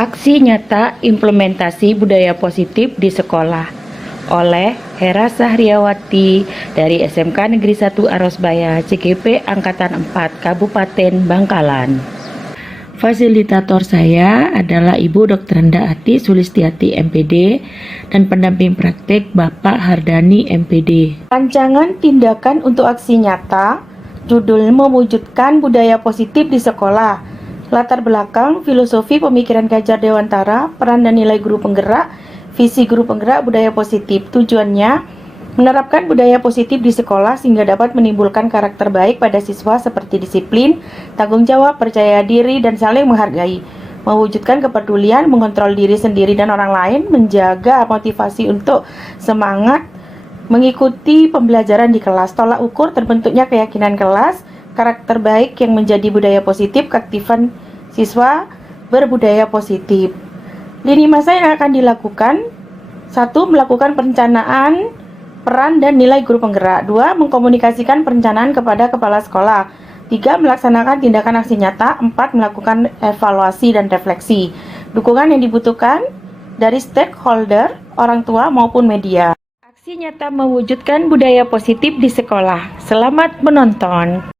Aksi nyata implementasi budaya positif di sekolah oleh Hera Sahriawati dari SMK Negeri 1 Arosbaya, CGP Angkatan 4, Kabupaten Bangkalan. Fasilitator saya adalah Ibu Dr. Ati Sulistiati MPD dan pendamping praktik Bapak Hardani MPD. Rancangan tindakan untuk aksi nyata, judul mewujudkan budaya positif di sekolah. Latar belakang, filosofi pemikiran Gadjar Dewantara, peran dan nilai guru penggerak, visi guru penggerak budaya positif. Tujuannya, menerapkan budaya positif di sekolah sehingga dapat menimbulkan karakter baik pada siswa seperti disiplin, tanggung jawab, percaya diri, dan saling menghargai. Mewujudkan kepedulian, mengontrol diri sendiri dan orang lain, menjaga motivasi untuk semangat, mengikuti pembelajaran di kelas. Tolak ukur terbentuknya keyakinan kelas, karakter baik yang menjadi budaya positif, keaktifan siswa berbudaya positif. Lini masa yang akan dilakukan: 1. Melakukan perencanaan peran dan nilai guru penggerak. 2. Mengkomunikasikan perencanaan kepada kepala sekolah. 3. Melaksanakan tindakan aksi nyata. 4. Melakukan evaluasi dan refleksi. Dukungan yang dibutuhkan dari stakeholder, orang tua maupun media. Aksi nyata mewujudkan budaya positif di sekolah. Selamat menonton.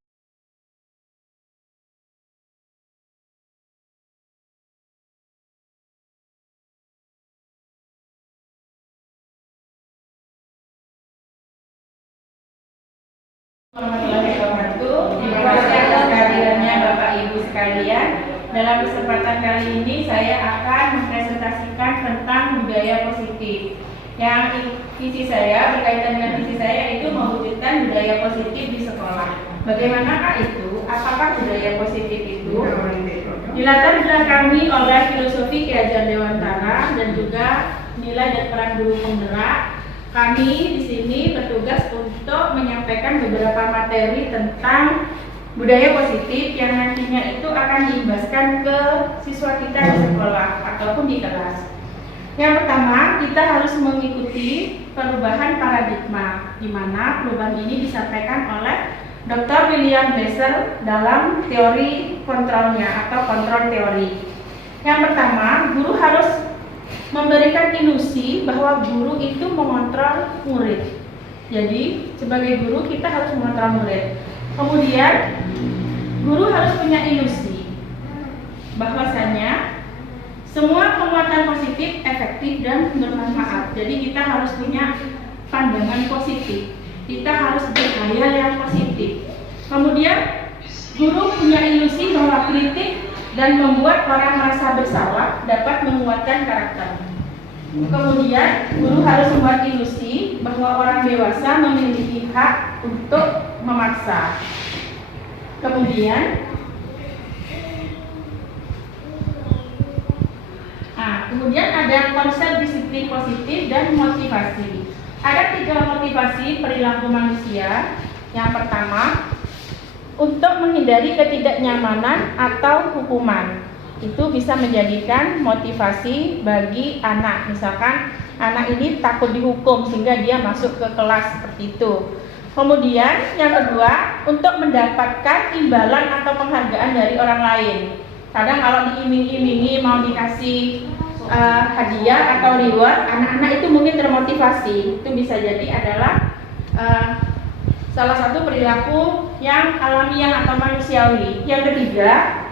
Warahmatullahi wabarakatuh. Terima kasih atas kehadirannya Bapak Ibu sekalian. Dalam kesempatan kali ini saya akan mempresentasikan tentang budaya positif. Yang visi saya berkaitan dengan visi saya itu mewujudkan budaya positif di sekolah. Bagaimanakah itu? Apakah budaya positif itu? Dilatar belakangi oleh filosofi Gadjar Dewantara dan juga nilai dan peran guru penggerak. Kami di sini bertugas untuk menyampaikan beberapa materi tentang budaya positif yang nantinya itu akan diimbaskan ke siswa kita di sekolah ataupun di kelas. Yang pertama, kita harus mengikuti perubahan paradigma, di mana perubahan ini disampaikan oleh Dr. William Glasser dalam teori kontrolnya atau kontrol teori. Yang pertama, guru harus memberikan ilusi bahwa guru itu mengontrol murid. Jadi, sebagai guru kita harus mengontrol murid. Kemudian, guru harus punya ilusi bahwasanya semua penguatan positif, efektif, dan bermanfaat. Jadi, kita harus punya pandangan positif. Kita harus berkhayal yang positif. Kemudian, guru punya ilusi bahwa kritik dan membuat orang merasa bersalah dapat menguatkan karakter. Kemudian, guru harus membuat ilusi bahwa orang dewasa memiliki hak untuk memaksa. Kemudian ada konsep disiplin positif dan motivasi. Ada 3 motivasi perilaku manusia. Yang pertama, untuk menghindari ketidaknyamanan atau hukuman. Itu bisa menjadikan motivasi bagi anak. Misalkan anak ini takut dihukum sehingga dia masuk ke kelas seperti itu. Kemudian yang kedua, untuk mendapatkan imbalan atau penghargaan dari orang lain. Kadang kalau diiming-imingi mau dikasih hadiah atau reward, anak-anak itu mungkin termotivasi. Itu bisa jadi adalah salah satu perilaku yang alamiah atau manusiawi. Yang ketiga,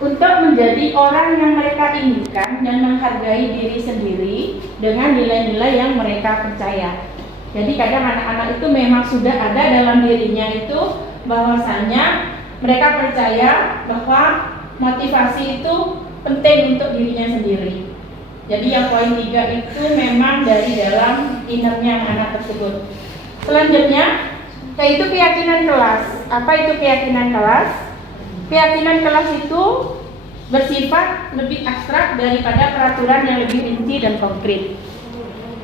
untuk menjadi orang yang mereka inginkan dan menghargai diri sendiri dengan nilai-nilai yang mereka percaya. Jadi kadang anak-anak itu memang sudah ada dalam dirinya itu bahwasanya mereka percaya bahwa motivasi itu penting untuk dirinya sendiri. Jadi yang poin 3 itu memang dari dalam innernya anak tersebut. Selanjutnya, yaitu keyakinan kelas. Apa itu keyakinan kelas? Keyakinan kelas itu bersifat lebih abstrak daripada peraturan yang lebih rinci dan konkret.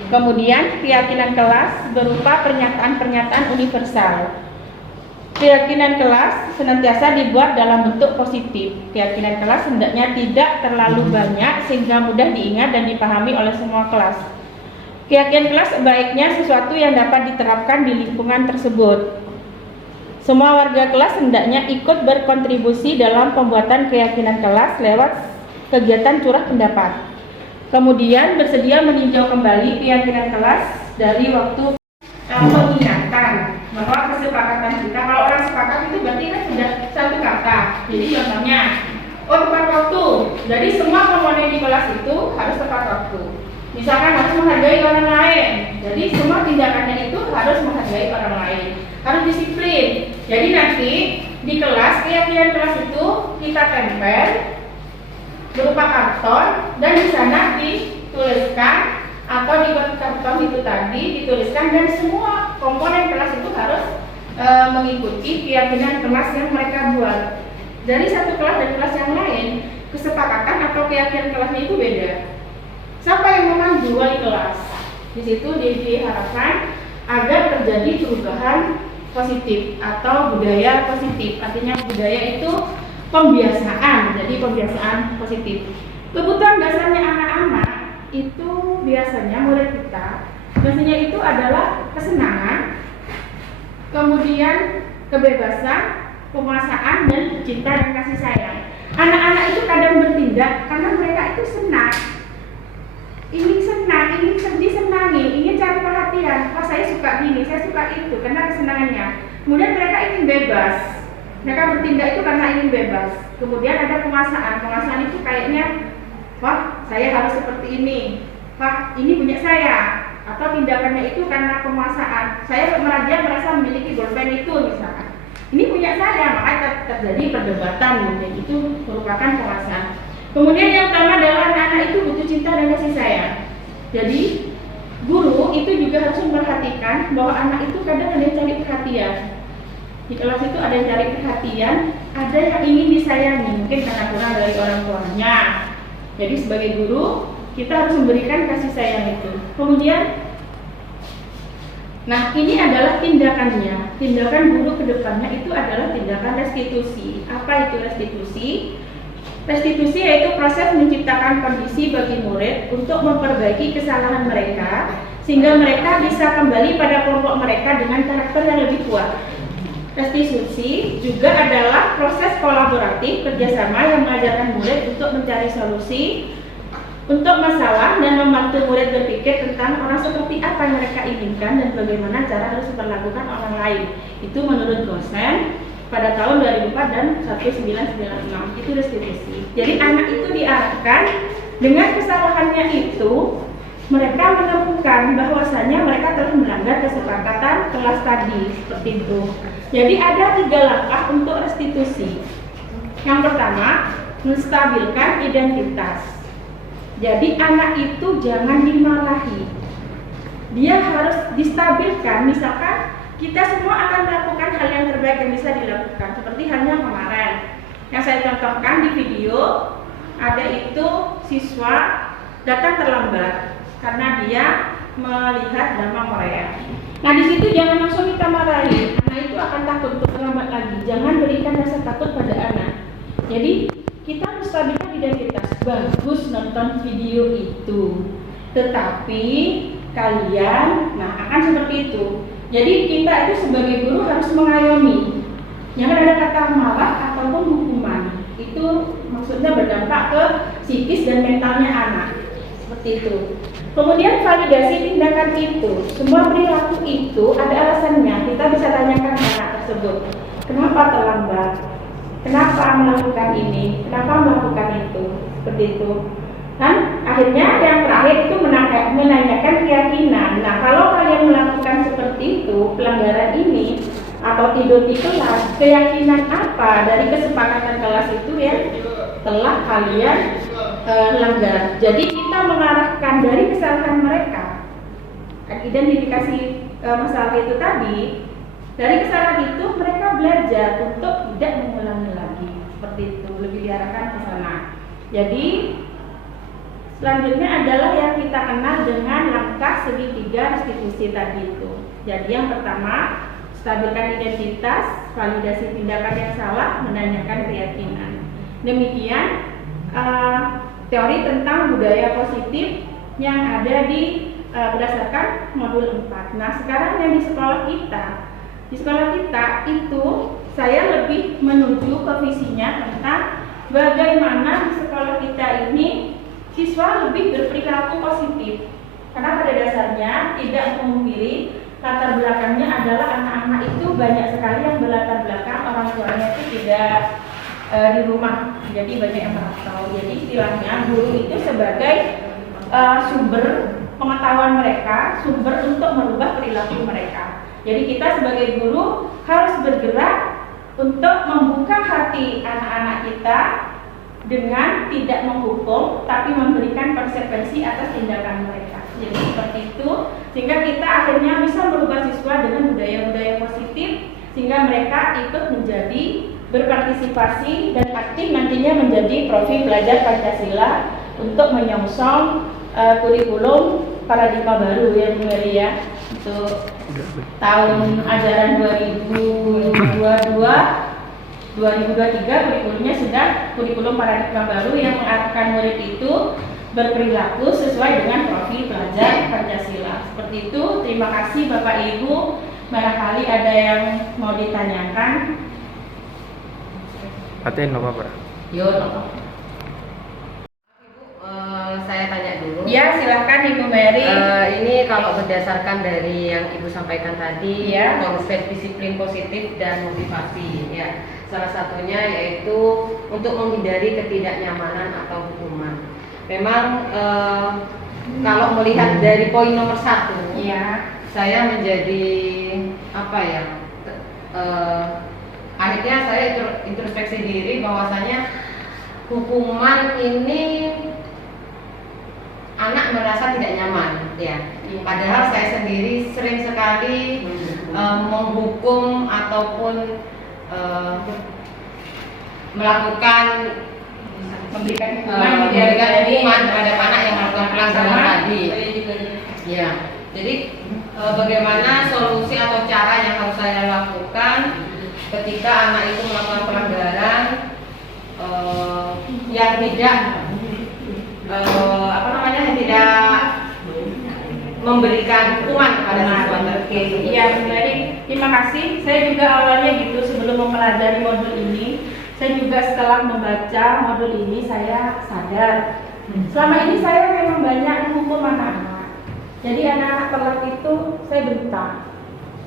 Kemudian keyakinan kelas berupa pernyataan-pernyataan universal. Keyakinan kelas senantiasa dibuat dalam bentuk positif. Keyakinan kelas hendaknya tidak terlalu banyak sehingga mudah diingat dan dipahami oleh semua kelas. Keyakinan kelas sebaiknya sesuatu yang dapat diterapkan di lingkungan tersebut. Semua warga kelas hendaknya ikut berkontribusi dalam pembuatan keyakinan kelas lewat kegiatan curah pendapat. Kemudian bersedia meninjau kembali keyakinan kelas dari waktu pengingatan bahwa kesepakatan kita, kalau orang sepakat itu berarti kan sudah satu kata. Jadi contohnya, tepat waktu. Jadi semua komponen di kelas itu harus tepat waktu. Misalkan harus menghargai orang lain. Jadi semua tindakannya itu harus menghargai orang lain. Harus disiplin. Jadi nanti di kelas, keyakinan kelas itu kita tempel berupa karton dan di sana dituliskan atau di karton itu tadi dituliskan dan semua komponen kelas itu harus mengikuti keyakinan kelas yang mereka buat. Dari satu kelas dan kelas yang lain, kesepakatan atau keyakinan kelasnya itu beda. Siapa yang memandu wali kelas? Di situ diharapkan agar terjadi perubahan positif atau budaya positif. Artinya budaya itu pembiasaan, jadi pembiasaan positif. Kebutuhan dasarnya anak-anak itu biasanya murid kita, biasanya itu adalah kesenangan, kemudian kebebasan, penguasaan, dan cinta dan kasih sayang. Anak-anak itu kadang bertindak karena mereka itu senang, ingin senang, ingin disenangi, ingin cari perhatian. Oh, saya suka ini, saya suka itu, karena kesenangannya. Kemudian mereka ingin bebas. Mereka bertindak itu karena ingin bebas. Kemudian ada penguasaan. Penguasaan itu kayaknya, wah, saya harus seperti ini. Wah, ini punya saya. Atau tindakannya itu karena penguasaan. Saya merasa memiliki bolpen itu misalkan. Ini punya saya, maka terjadi perdebatan. Dan itu merupakan penguasaan. Kemudian yang utama adalah anak-anak itu butuh cinta dan kasih sayang. Jadi guru itu juga harus memperhatikan bahwa anak itu kadang ada yang cari perhatian. Di kelas itu ada yang cari perhatian, ada yang ingin disayangi, mungkin karena kurang dari orang tuanya. Jadi sebagai guru kita harus memberikan kasih sayang itu. Kemudian, nah ini adalah tindakannya. Tindakan guru ke depannya itu adalah tindakan restitusi. Apa itu restitusi? Restitusi yaitu proses menciptakan kondisi bagi murid untuk memperbaiki kesalahan mereka sehingga mereka bisa kembali pada kelompok mereka dengan karakter yang lebih kuat. Restitusi juga adalah proses kolaboratif kerjasama yang mengajarkan murid untuk mencari solusi untuk masalah dan membantu murid berpikir tentang orang seperti apa yang mereka inginkan dan bagaimana cara harus memperlakukan orang lain. Itu menurut dosen pada tahun 2004 dan 1996 itu restitusi. Jadi anak itu diarahkan dengan kesalahannya itu mereka menemukan bahwasanya mereka telah melanggar kesepakatan kelas tadi seperti itu. Jadi ada 3 langkah untuk restitusi. Yang pertama, menstabilkan identitas. Jadi anak itu jangan dimarahi. Dia harus distabilkan. Misalkan kita semua akan melakukan hal yang terbaik yang bisa dilakukan. Seperti halnya kemarin yang saya contohkan di video, ada itu siswa datang terlambat karena dia melihat drama Korea. Nah di situ jangan langsung kita marahi. Anak itu akan takut untuk terlambat lagi. Jangan berikan rasa takut pada anak. Jadi kita menstabilkan identitas. Bagus nonton video itu, tetapi kalian, nah akan seperti itu. Jadi kita itu sebagai guru harus mengayomi. Jangan ada kata marah ataupun hukuman. Itu maksudnya berdampak ke psikis dan mentalnya anak. Seperti itu. Kemudian validasi tindakan itu. Semua perilaku itu ada alasannya. Kita bisa tanyakan anak tersebut. Kenapa terlambat? Kenapa melakukan ini? Kenapa melakukan itu? Seperti itu. Kan akhirnya yang terakhir itu menanyakan keyakinan. Nah kalau kalian melakukan seperti itu, pelanggaran ini atau tidur di kelas, keyakinan apa dari kesepakatan kelas itu yang telah kalian langgar. Jadi kita mengarahkan dari kesalahan mereka, identifikasi masalah itu tadi. Dari kesalahan itu mereka belajar untuk tidak mengulangi lagi. Seperti itu, lebih diarahkan ke sana. Jadi selanjutnya adalah yang kita kenal dengan langkah segitiga restitusi tadi itu. Jadi yang pertama, stabilkan identitas, validasi tindakan yang salah, menanyakan keyakinan. Demikian teori tentang budaya positif yang ada di berdasarkan modul 4. Nah sekarang yang di sekolah kita itu saya lebih menuju ke visinya tentang bagaimana di sekolah kita ini siswa lebih berperilaku positif. Karena pada dasarnya tidak memungkiri latar belakangnya adalah anak-anak itu banyak sekali yang berlatar belakang orang tuanya itu tidak di rumah, jadi banyak yang merantau. Jadi istilahnya guru itu sebagai sumber pengetahuan mereka, sumber untuk merubah perilaku mereka. Jadi kita sebagai guru harus bergerak untuk membuka hati anak-anak kita dengan tidak menghukum, tapi memberikan konsekuensi atas tindakan mereka. Jadi seperti itu, sehingga kita akhirnya bisa merubah siswa dengan budaya-budaya positif, sehingga mereka ikut menjadi berpartisipasi dan aktif nantinya menjadi profil pelajar Pancasila untuk menyongsong kurikulum paradigma baru ya Bu Mary ya, untuk tahun ajaran 2023 kurikulumnya sudah kurikulum paradigma baru yang mengarahkan murid itu berperilaku sesuai dengan profil pelajar Pancasila. Seperti itu. Terima kasih Bapak Ibu. Barangkali ada yang mau ditanyakan. Paten apa Pak? Yo. Saya tanya dulu. Ya, silakan Ibu Mary. Ini kalau berdasarkan dari yang Ibu sampaikan tadi, Ya. konsep disiplin positif dan motivasi, ya. Salah satunya yaitu untuk menghindari ketidaknyamanan atau hukuman. Memang kalau melihat dari poin nomor 1, Ya. saya menjadi apa ya? Akhirnya saya introspeksi diri bahwasanya hukuman ini anak merasa tidak nyaman, ya. Padahal saya sendiri sering sekali menghukum ataupun melakukan Memberikan hukuman terhadap anak yang melakukan pelanggaran tadi. Ya. Jadi bagaimana solusi atau cara yang harus saya lakukan ketika anak itu melakukan pelanggaran yang tidak tidak memberikan hukuman kepada siswa. Iya, Mary, terima kasih. Saya juga awalnya gitu sebelum mempelajari modul ini, saya juga setelah membaca modul ini saya sadar selama ini saya memang banyak menghukum anak-anak. Jadi anak-anak telat itu saya berita.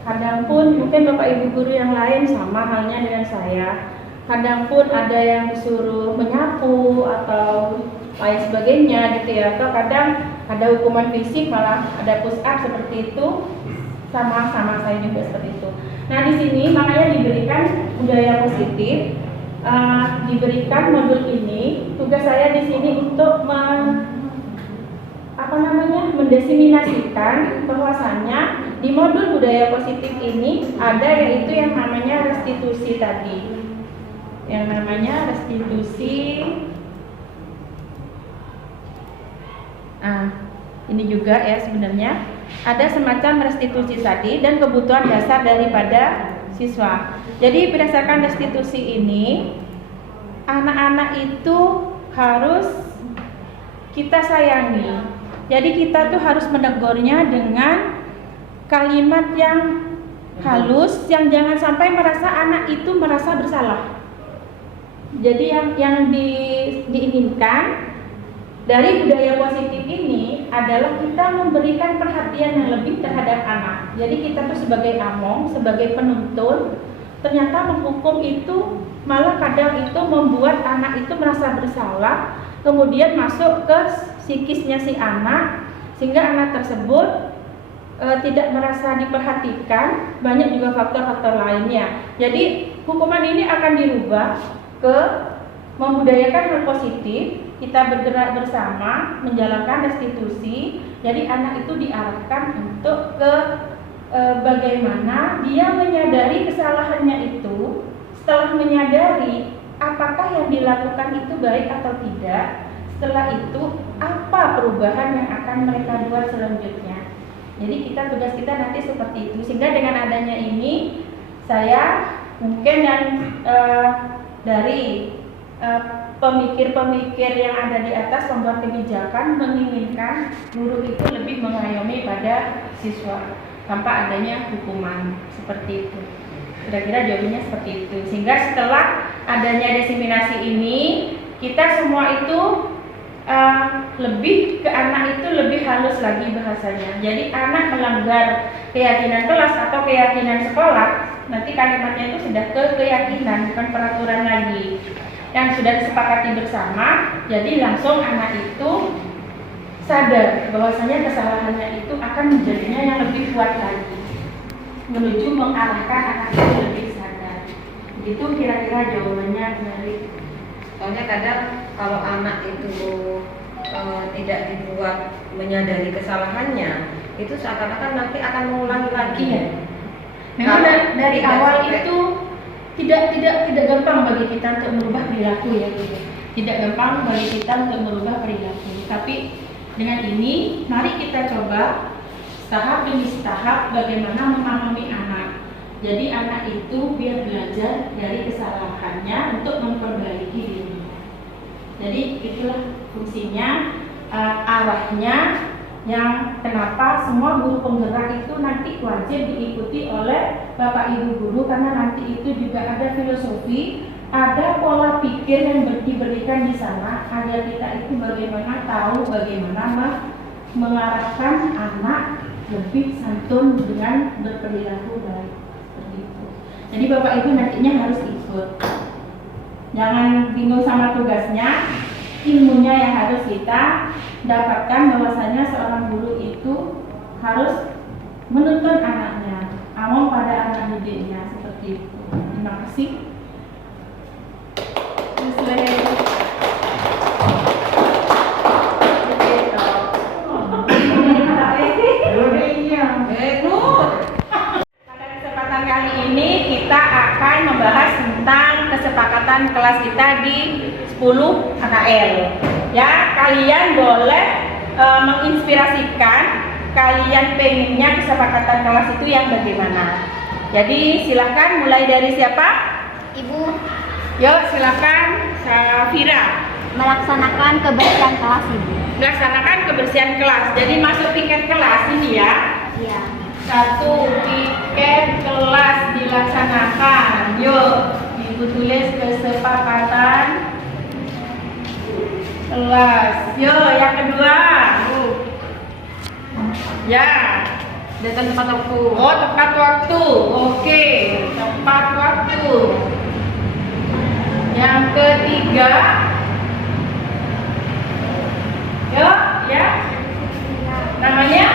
Kadang pun mungkin Bapak Ibu guru yang lain sama halnya dengan saya. Kadang pun ada yang disuruh menyapu atau lain sebagainya gitu ya. Atau kadang ada hukuman fisik, malah ada push up seperti itu. Sama-sama saya juga seperti itu. Nah di sini makanya diberikan budaya positif, diberikan modul ini. Tugas saya di sini untuk mendiseminasikan bahwasannya di modul budaya positif ini ada yaitu yang namanya restitusi tadi. Yang namanya restitusi. Ini juga ya sebenarnya ada semacam restitusi tadi dan kebutuhan dasar daripada siswa. Jadi berdasarkan restitusi ini, anak-anak itu harus kita sayangi. Jadi kita tuh harus menegurnya dengan kalimat yang halus, yang jangan sampai merasa anak itu merasa bersalah. Jadi yang diinginkan dari budaya positif ini adalah kita memberikan perhatian yang lebih terhadap anak. Jadi kita tuh sebagai among, sebagai penuntun, ternyata menghukum itu malah kadang itu membuat anak itu merasa bersalah, kemudian masuk ke psikisnya si anak, sehingga anak tersebut tidak merasa diperhatikan. Banyak juga faktor-faktor lainnya. Jadi hukuman ini akan dirubah ke membudayakan hal positif. Kita bergerak bersama menjalankan restitusi. Jadi anak itu diarahkan untuk ke bagaimana dia menyadari kesalahannya itu. Setelah menyadari apakah yang dilakukan itu baik atau tidak, setelah itu apa perubahan yang akan mereka buat selanjutnya. Jadi tugas kita nanti seperti itu. Sehingga dengan adanya ini saya mungkin dan dari pemikir-pemikir yang ada di atas pembuat kebijakan menginginkan guru itu lebih mengayomi pada siswa tanpa adanya hukuman seperti itu. Kira-kira jawabannya seperti itu. Sehingga setelah adanya diseminasi ini, kita semua itu lebih ke anak itu lebih halus lagi bahasanya. Jadi anak melanggar keyakinan kelas atau keyakinan sekolah, nanti kalimatnya itu sudah ke keyakinan, bukan peraturan lagi yang sudah disepakati bersama. Jadi langsung anak itu sadar bahwasanya kesalahannya itu akan menjadinya yang lebih kuat lagi, menuju mengarahkan anak itu lebih sadar. Itu kira-kira jawabannya dari. Soalnya kadang kalau anak itu tidak dibuat menyadari kesalahannya, itu seakan-akan nanti akan mengulangi lagi. Iya. Memang dari awal itu tidak gampang bagi kita untuk merubah perilaku ya, gitu. Tidak gampang bagi kita untuk merubah perilaku. Tapi dengan ini, mari kita coba tahap demi tahap bagaimana memahami anak. Jadi anak itu biar belajar dari kesalahannya untuk memperbaiki diri. Jadi itulah fungsinya, arahnya yang kenapa semua guru penggerak itu nanti wajib diikuti oleh Bapak Ibu guru, karena nanti itu juga ada filosofi, ada pola pikir yang diberikan di sana agar kita itu bagaimana tahu bagaimana mengarahkan anak lebih santun dengan berperilaku baik. Seperti itu. Jadi Bapak Ibu nantinya harus ikut. Jangan bingung sama tugasnya, ilmunya yang harus kita dapatkan, bahwasanya seorang guru itu harus menuntun anaknya, among pada anak didiknya, seperti itu. Terima kasih. Pada kesempatan kali ini kita akan membahas tentang kesepakatan kelas kita di 10 AKL. Ya, kalian boleh menginspirasikan kalian pengennya kesepakatan kelas itu yang bagaimana. Jadi silakan mulai dari siapa? Ibu. Yuk silakan Safira. Melaksanakan kebersihan kelas, Ibu. Melaksanakan kebersihan kelas. Jadi masuk piket kelas ini ya. Iya. 1. Piket kelas dilaksanakan. Yuk, Ibu tulis kesepakatan kelas. Yuk, yang kedua. Ya. Datang tepat waktu. Oh, tepat waktu. Oke, tepat waktu. Yang ketiga. Yuk, ya. Namanya?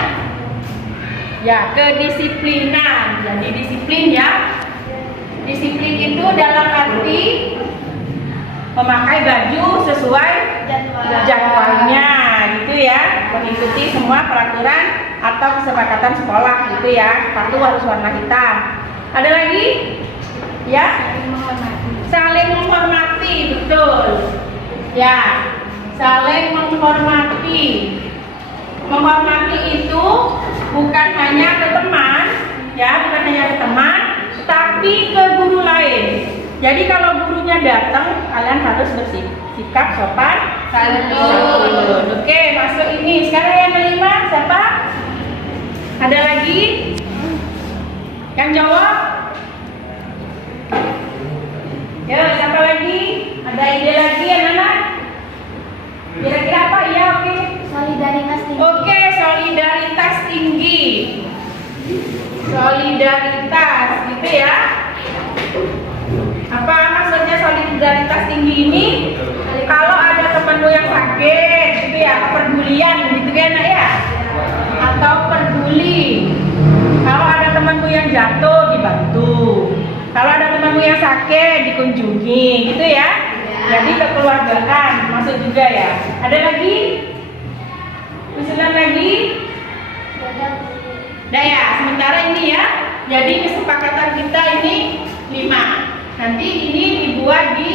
Ya, kedisiplinan. Jadi disiplin ya. Disiplin itu dalam arti memakai baju sesuai jadwalnya, gitu ya. Mengikuti semua peraturan atau kesepakatan sekolah, gitu ya. Sepatu harus warna hitam. Ada lagi? Ya. Saling menghormati, betul. Ya. Saling menghormati. Menghormati itu bukan hanya ke teman, ya, bukan hanya ke teman, tapi ke guru lain. Jadi kalau gurunya datang, kalian harus bersikap sopan santun. Oke, masuk ini. Sekarang yang kelima, siapa? Ada lagi? Yang jawab? Ya, siapa lagi? Ada ide lagi yang mana? Kira-kira apa? Ya, oke. Solidaritas tinggi. Oke, solidaritas tinggi. Solidaritas, gitu ya. Apa maksudnya solidaritas tinggi ini? Kalau ada temanmu yang sakit, gitu ya, kepedulian, gitu kan ya? Atau peduli. Kalau ada temanmu yang jatuh, dibantu. Kalau ada temanmu yang sakit, dikunjungi, gitu ya. Jadi kekeluargaan masuk juga ya. Ada lagi? Usulan lagi? Nah ya, sementara ini ya. Jadi kesepakatan kita ini 5. Nanti ini dibuat di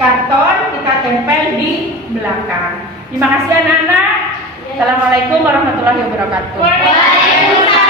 karton, kita tempel di belakang. Terima kasih anak-anak. Assalamualaikum warahmatullahi wabarakatuh. Waalaikumsalam.